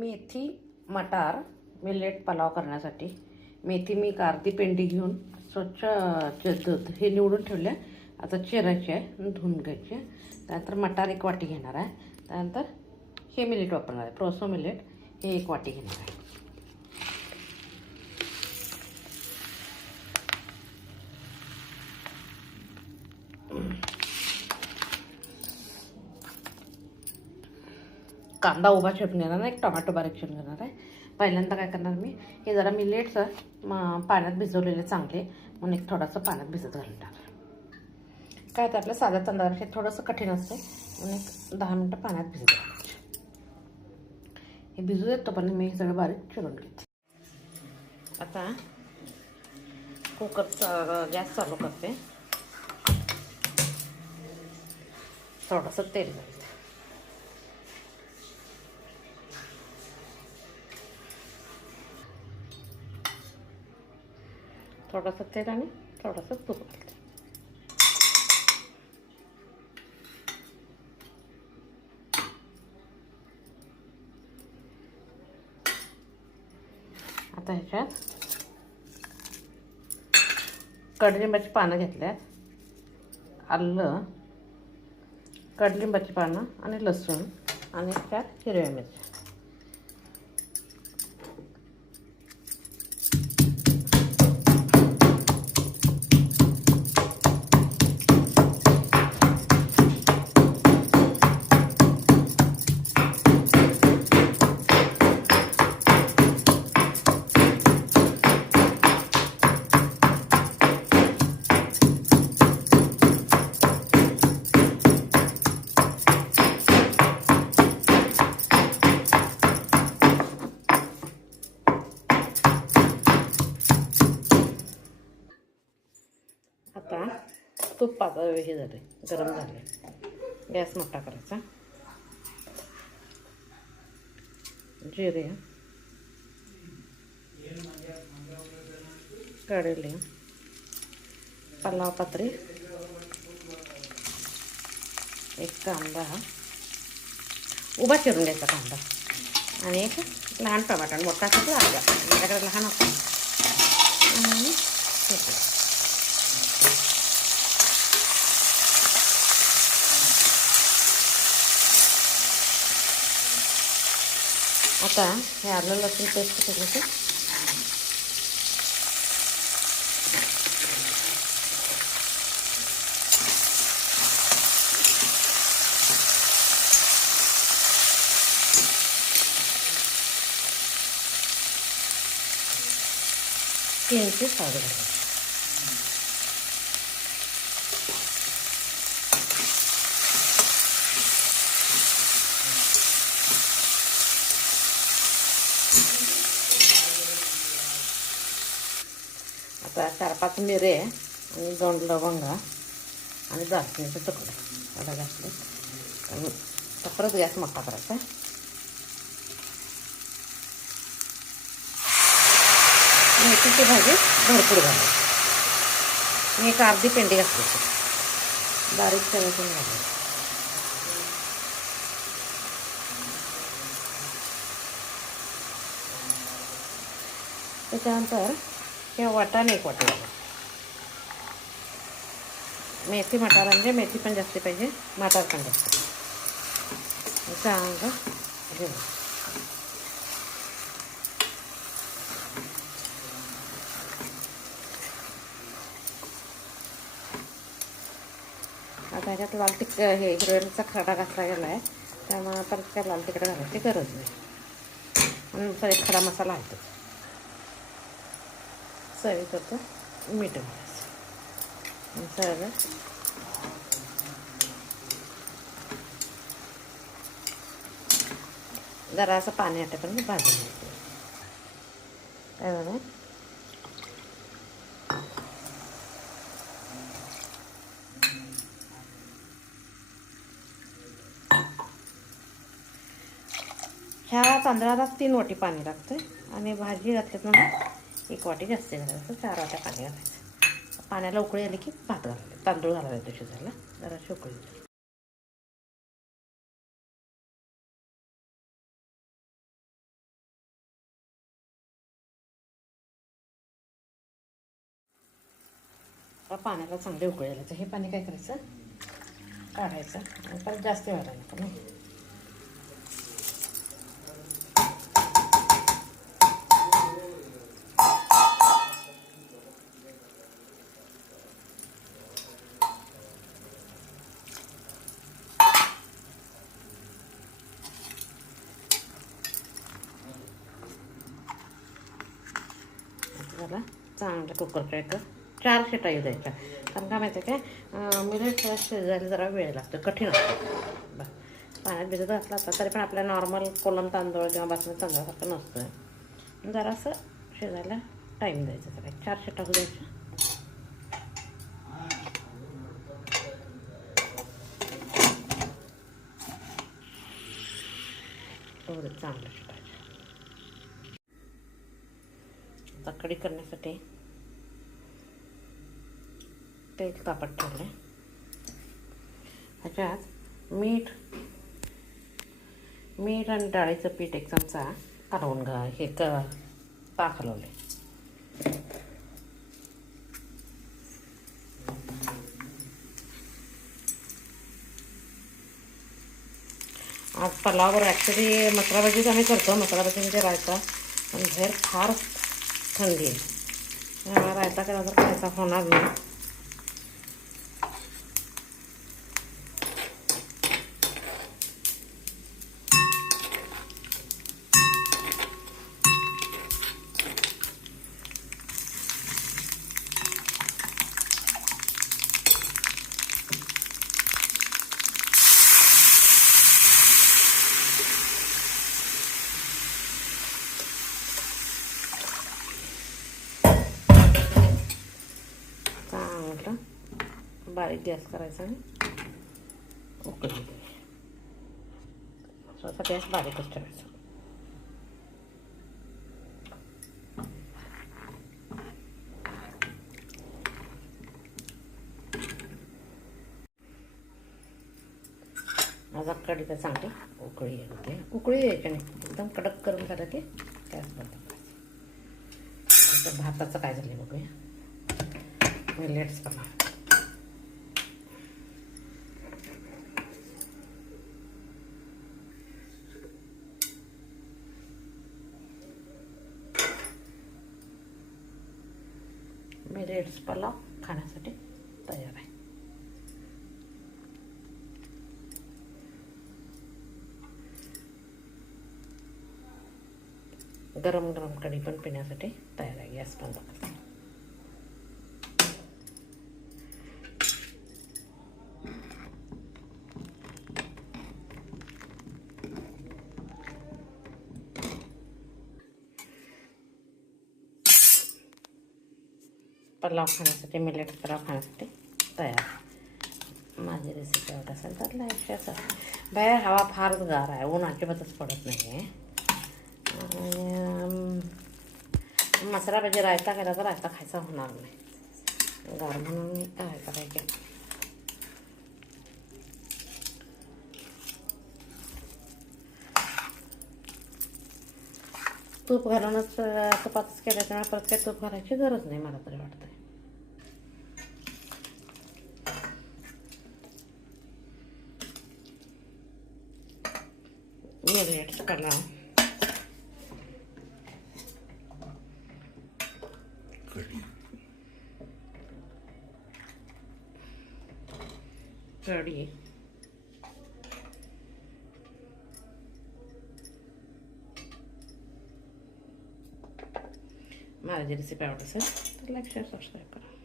मेथी मटार मिलेट पलाव करण्यासाठी मेथी मी एक अर्धी पेंडी घेऊन स्वच्छ हे निवडून ठेवले. आता चिरायचे आहे, धुवून घ्यायचे. त्यानंतर मटार एक वाटी घेणार आहे. त्यानंतर हे मिलेट वापरणार आहे, प्रोसो मिलेट, हे एक वाटी घेणार आहे. कांदा उभा चिरून घेणार आहे, एक टोमॅटो बारीक चिरून घेणार आहे. पहिल्यांदा काय करणार मी, हे जरा मिलेट्स पाण्यात भिजवलेले चांगले म्हणून एक थोडंसं पाण्यात भिजत घालणार. काय तर आपल्या साध्या तांदळाचे थोडंसं कठीण असते म्हणून एक 10 मिनटं पाण्यात भिजत घालायचे. हे भिजू देत तोपर्यंत मी हे सगळं बारीक चिरून घेते. आता कुकरचा गॅस चालू करते. थोडंसं तेल घालते. थोडंसं तेल आणि थोडंसं तूप घालते. आता ह्याच्यात कडलिंबाची पानं घेतल्यात, आलं, कडलिंबाची पानं आणि लसूण आणि त्यात हिरव्या मिरच्या. आता तूप हे झाले, गरम झाले. गॅस मोठा करायचा. जिरे, कढई, पलावपत्री, एक कांदा उभा चिरून घ्यायचा कांदा आणि एक लहान टमाटर, मोठा असतो अर्धा, माझ्याकडे लहान होता. आणि आता हे आलं लसूण पेस्ट करायचं. तीनची हळद घालायची. आता 4-5 मिरे आणि 2 लवंगा आणि दालचिनीचे तुकडे आता घातले. आणि परत गॅस मोठा करायचा. मेथीची भाजी भरपूर घालायची. मी एक अर्धी पेंडी घातली, बारीक सगळं घालायचं. त्याच्यानंतर हे वाटाणे एक वाटी घालायचं. मेथी मटार म्हणजे मेथी पण जास्त पाहिजे, मटार पण जास्त. चांगलं घेऊ. आता ह्याच्यात लाल तिखट हे हिरव्याचा खडा घातला गेला आहे, त्यामुळे परत काय लाल तिखट घालायची गरज नाही. आणि सगळे खडा मसाला आहे. चवीपुरतं मीठ घालायचं. सगळं जरा असं पाणी आटेपर्यंत भाजून घ्यायचं. काय बघा, ह्या तांदळाला 3 वाटी पाणी लागतं आणि भाजी घातल्यात म्हणून 1 वाटी जास्त घालायचं. 4 वाट्या पाणी घालायचं. पाण्याला उकळी आली की भात घालायचं, तांदूळ घालायचं शिजायला. जरा उकळी आता पाण्याला चांगले उकळी आल्याचं. हे पाणी काय करायचं, काढायचं आणि परत जास्त व्हायला नको ना. झाला चांगलं कुकर करायचं. 4 शिट्या येऊ द्यायच्या. कारण काय माहिती आहे काय, मिलेट शिजायला जरा वेळ लागतो, कठीण असतं. पाण्यात भिजत घातला असता तरी पण आपल्या नॉर्मल कोलम तांदूळ किंवा बासमती तांदूळासारखं नसतं. जरासं शिजायला टाईम द्यायचा. जरा 4 शिट्या होऊ द्यायच्या. एवढं चांगलं शिकायचं. आता कढी करण्यासाठी तेल तापत ठेवलं. ह्याच्यात मीठ आणि डाळीचं पीठ 1 चमचा काढून हे ताक हलवले. आज पलावर ॲक्च्युली मसाला भाजीच आम्ही करतो. मसाला भाजी म्हणजे रायता, पण बाहेर फार थंडी आहे. रायता केला तर खायचा होणार नाही. बारीक गॅस करायचा आणि उकळी स्वतः गॅस बारीकच ठेवायचा. माझा कढीचा चांगली उकळी येते. उकळी यायची नाही, एकदम कडक करून झालं की गॅस बंद करायचा. भाताचं काय झालं बघूया. मिलेट्स करणार. मिलेट्स पुलाव खाण्यासाठी तयार आहे. गरम गरम कढी पण पिण्यासाठी तयार आहे. गॅस बंद करते. पुलाव खाण्यासाठी, मिलेट पुलाव खाण्यासाठी तयार. माझी रेसिपी आवडत असेल तर लाईक शेअर करा. बाहेर हवा फारच गार आहे, ऊन अजिबातच पडत नाही आहे. मसाला भाजी रायता केला तर रायता खायचा होणार नाही गार, म्हणून मी रायता काय केला. तूप घालूनच तुपातच केलं त्यामुळे परत काही तूप घालायची गरज नाही मला तरी वाटतं. मिलेट्स पुलाव कढी माझी रेसिपी आवडत असेल तर लाईक शेअर सबस्क्राईब करा.